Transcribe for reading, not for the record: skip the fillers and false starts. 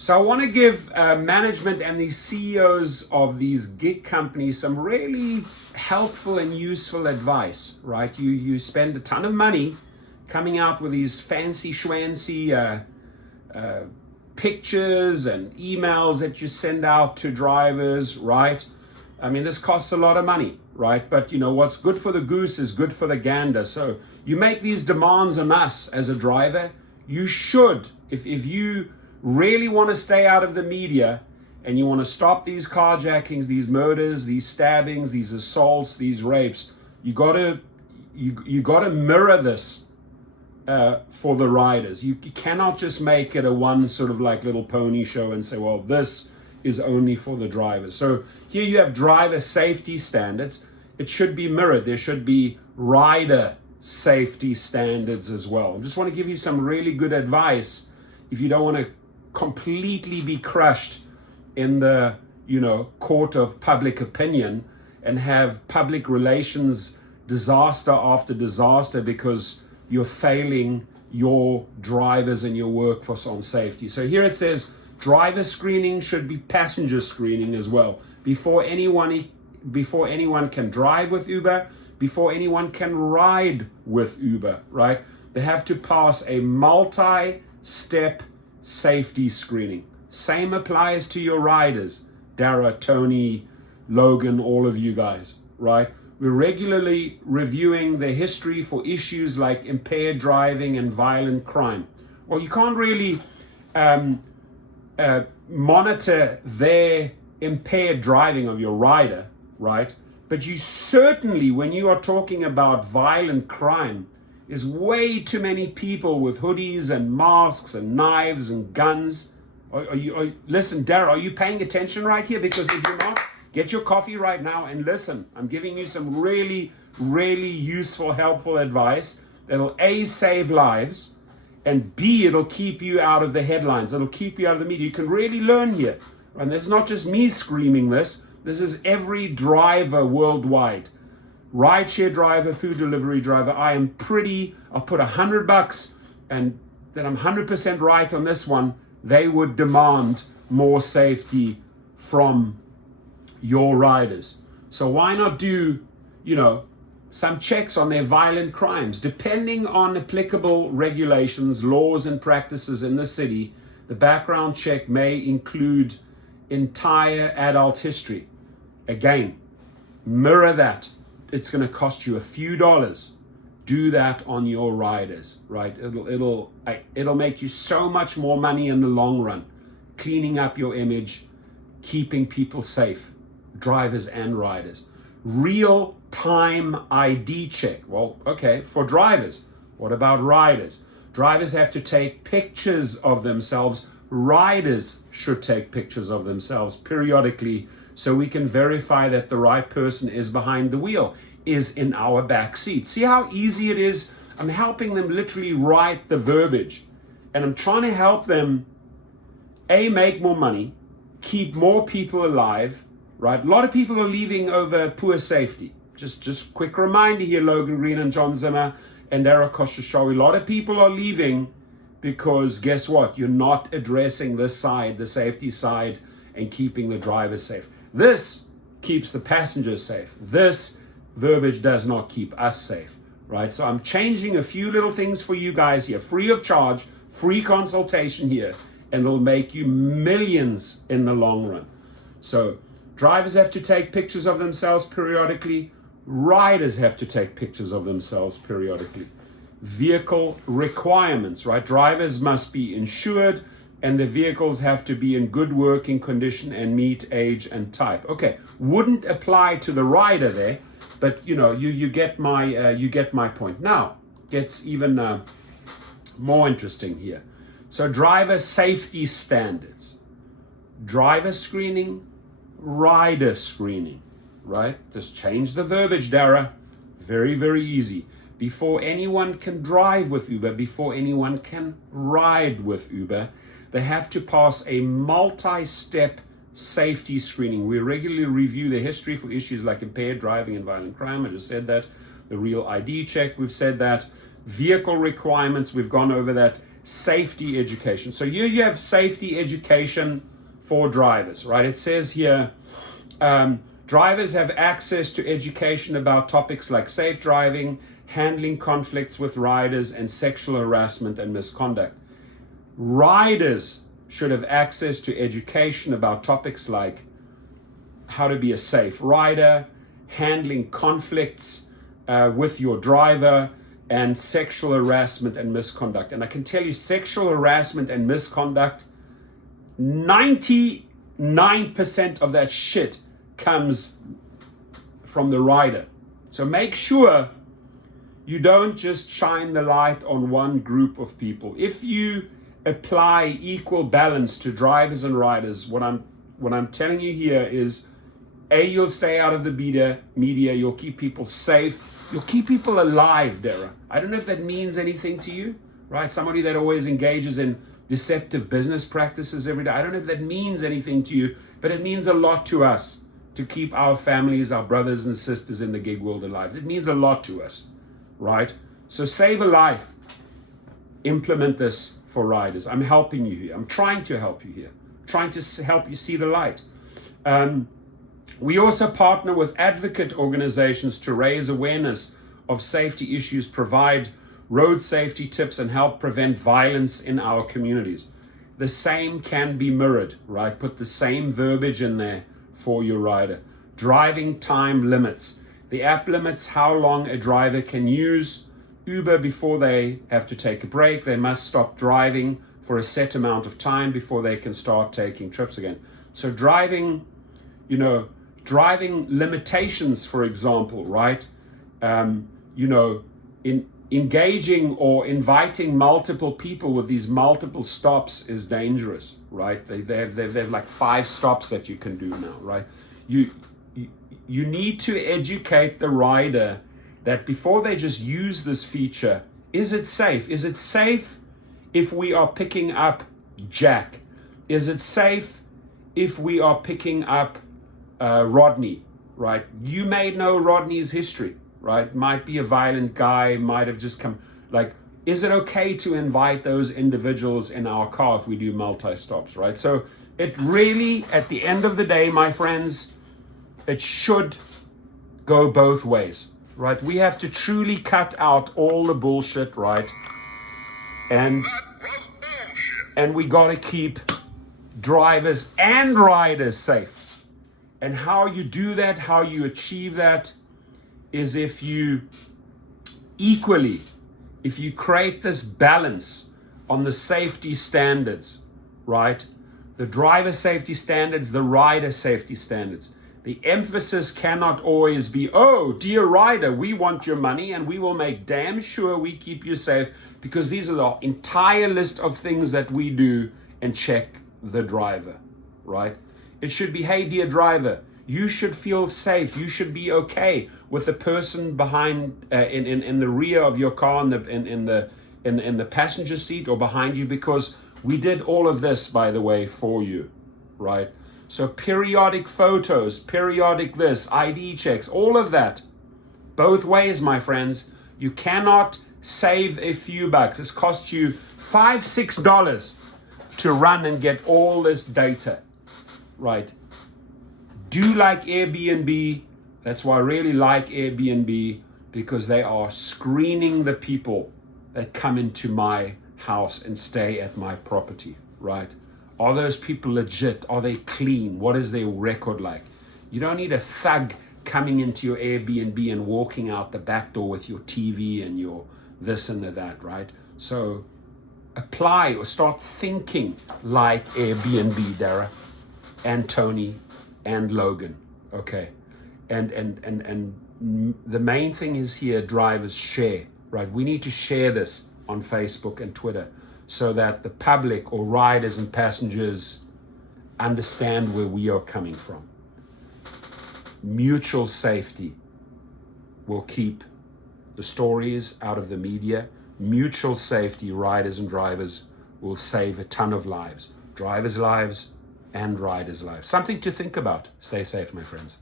So I want to give management and the CEOs of these gig companies some really helpful and useful advice, right? You spend a ton of money coming out with these fancy schwancy pictures and emails that you send out to drivers, right? I mean, this costs a lot of money, right? But you know, what's good for the goose is good for the gander. So you make these demands on us as a driver. You should, if you really want to stay out of the media and you want to stop these carjackings, these murders, these stabbings, these assaults, these rapes, you gotta mirror this for the riders. You cannot just make it a one sort of like little pony show and say, well, this is only for the drivers. So here you have driver safety standards. It should be mirrored. There should be rider safety standards as well. I just want to give you some really good advice if you don't want to completely be crushed in the court of public opinion and have public relations disaster after disaster because you're failing your drivers and your workforce on safety. So here it says driver screening should be passenger screening as well. Before anyone can drive with Uber, before anyone can ride with Uber, right? They have to pass a multi-step safety screening. Same applies to your riders, Dara, Tony, Logan, all of you guys, right? We're regularly reviewing their history for issues like impaired driving and violent crime. Well, you can't really monitor their impaired driving of your rider, right? But you certainly, when you are talking about violent crime, there's way too many people with hoodies and masks and knives and guns. Listen, Dara, are you paying attention right here? Because if you're not, get your coffee right now and listen. I'm giving you some really, really useful, helpful advice that'll A, save lives, and B, it'll keep you out of the headlines. It'll keep you out of the media. You can really learn here. And it's not just me screaming this. This is every driver worldwide. Rideshare driver, food delivery driver. I'll put $100 and that I'm 100% right on this one. They would demand more safety from your riders. So why not do, some checks on their violent crimes? Depending on applicable regulations, laws, and practices in the city, the background check may include entire adult history. Again, mirror that. It's going to cost you a few dollars. Do that on your riders, right? It'll make you so much more money in the long run, cleaning up your image, keeping people safe, drivers and riders. Real-time ID check. Well, okay, for drivers. What about riders? Drivers have to take pictures of themselves. Riders should take pictures of themselves periodically so we can verify that the right person is behind the wheel, is in our back seat. See how easy it is? I'm helping them literally write the verbiage. And I'm trying to help them, A, make more money, keep more people alive, right? A lot of people are leaving over poor safety. Just quick reminder here, Logan Green and John Zimmer and Eric Koshashawi. A lot of people are leaving because guess what? You're not addressing this side, the safety side, and keeping the driver safe. This keeps the passengers safe. This verbiage does not keep us safe, right? So I'm changing a few little things for you guys here, free of charge, free consultation here, and it'll make you millions in the long run. So drivers have to take pictures of themselves periodically. Riders have to take pictures of themselves periodically. Vehicle requirements, right? Drivers must be insured and the vehicles have to be in good working condition and meet age and type. Okay, wouldn't apply to the rider there, but you get my point. Now, gets even more interesting here. So driver safety standards, driver screening, rider screening, right? Just change the verbiage, Dara. Very, very easy. Before anyone can drive with Uber, before anyone can ride with Uber, they have to pass a multi-step safety screening. We regularly review the history for issues like impaired driving and violent crime. I just said that. The real ID check, we've said that. Vehicle requirements, we've gone over that. safety education. So you have safety education for drivers, right? It says here, drivers have access to education about topics like safe driving, handling conflicts with riders, and sexual harassment and misconduct. Riders should have access to education about topics like how to be a safe rider, handling conflicts with your driver, and sexual harassment and misconduct. And I can tell you, sexual harassment and misconduct, 99% of that shit comes from the rider. So make sure you don't just shine the light on one group of people. If you apply equal balance to drivers and riders, what I'm telling you here is, A, you'll stay out of the media, you'll keep people safe, you'll keep people alive, Dara. I don't know if that means anything to you, right? Somebody that always engages in deceptive business practices every day. I don't know if that means anything to you, but it means a lot to us to keep our families, our brothers and sisters in the gig world alive. It means a lot to us, right? So save a life. Implement this for riders. I'm helping you here. I'm trying to help you here. I'm trying to help you see the light. We also partner with advocate organizations to raise awareness of safety issues, provide road safety tips, and help prevent violence in our communities. The same can be mirrored, right? Put the same verbiage in there for your rider. Driving time limits. The app limits how long a driver can use Uber before they have to take a break. They must stop driving for a set amount of time before they can start taking trips again. So driving limitations, for example, right? In engaging or inviting multiple people with these multiple stops is dangerous, right? They have like 5 stops that you can do now, right? You need to educate the rider that before they just use this feature, is it safe? Is it safe if we are picking up Jack? Is it safe if we are picking up Rodney, right? You may know Rodney's history, right? Might be a violent guy, might have just come, like, is it okay to invite those individuals in our car if we do multi-stops, right? So it really, at the end of the day, my friends, it should go both ways, right? We have to truly cut out all the bullshit, right? And we got to keep drivers and riders safe. And how you do that, how you achieve that, is if you create this balance on the safety standards, right? The driver safety standards, the rider safety standards. The emphasis cannot always be, oh, dear rider, we want your money and we will make damn sure we keep you safe, because these are the entire list of things that we do and check the driver, right? It should be, hey, dear driver, you should feel safe. You should be okay with the person behind, in the rear of your car, in the passenger seat or behind you, because we did all of this, by the way, for you, right? So periodic photos, periodic this, ID checks, all of that, both ways, my friends. You cannot save a few bucks. It's cost you $5, $6 to run and get all this data. Right. Do like Airbnb. That's why I really like Airbnb, because they are screening the people that come into my house and stay at my property, right? Are those people legit? Are they clean? What is their record like? You don't need a thug coming into your Airbnb and walking out the back door with your TV and your this and that, right? So apply or start thinking like Airbnb, Dara, and Tony and Logan, okay? And the main thing is here, drivers share, right? We need to share this on Facebook and Twitter so that the public or riders and passengers understand where we are coming from. Mutual safety will keep the stories out of the media. Mutual safety, riders and drivers, will save a ton of lives. Drivers' lives and riders' lives. Something to think about. Stay safe, my friends.